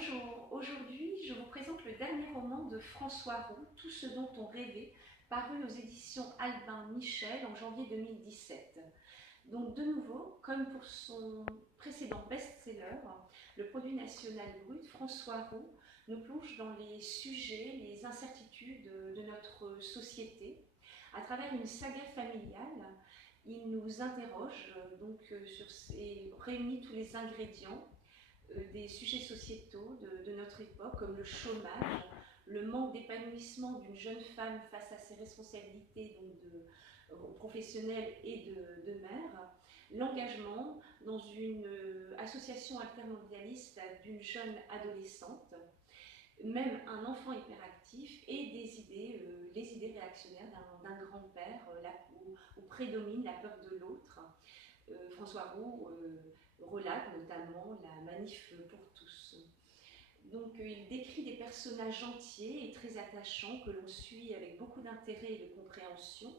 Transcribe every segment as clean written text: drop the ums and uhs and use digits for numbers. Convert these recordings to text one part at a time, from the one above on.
Bonjour, aujourd'hui je vous présente le dernier roman de François Roux, Tout ce dont on rêvait, paru aux éditions Albin Michel en janvier 2017. Donc de nouveau, comme pour son précédent best-seller, Le produit national brut, François Roux nous plonge dans les sujets, les incertitudes de notre société. À travers une saga familiale, il nous interroge réunit tous les ingrédients des sujets sociétaux de notre époque, comme le chômage, le manque d'épanouissement d'une jeune femme face à ses responsabilités professionnelles et de mère, l'engagement dans une association altermondialiste d'une jeune adolescente, même un enfant hyperactif et les idées réactionnaires d'un grand-père où prédomine la peur de l'autre. François Roux relate notamment la manif pour tous. Donc il décrit des personnages entiers et très attachants que l'on suit avec beaucoup d'intérêt et de compréhension.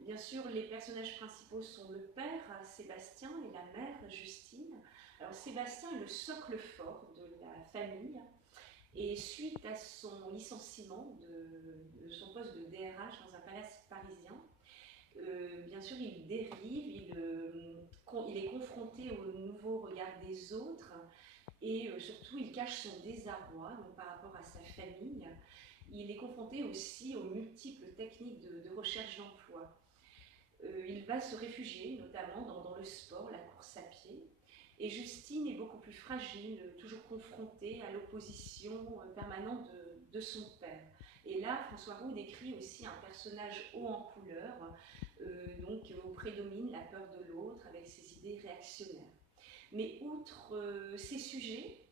Bien sûr, les personnages principaux sont le père, Sébastien, et la mère, Justine. Alors Sébastien est le socle fort de la famille, et suite à son licenciement de son poste de DRH dans un palace parisien, bien sûr, il dérive, il est confronté au nouveau regard des autres et surtout, il cache son désarroi donc, par rapport à sa famille. Il est confronté aussi aux multiples techniques de recherche d'emploi. Il va se réfugier notamment dans le sport, la course à pied. Et Justine est beaucoup plus fragile, toujours confrontée à l'opposition permanente de son père. Et là, François Roux décrit aussi un personnage haut en couleur, où prédomine la peur de l'autre avec ses idées réactionnaires. Mais outre ces sujets,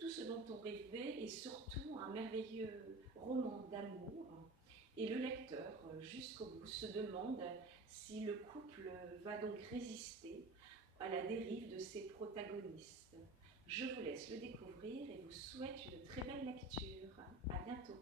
tout ce dont on rêvait est surtout un merveilleux roman d'amour. Et le lecteur, jusqu'au bout, se demande si le couple va donc résister à la dérive de ses protagonistes. Je vous laisse le découvrir et vous souhaite une très belle lecture. À bientôt.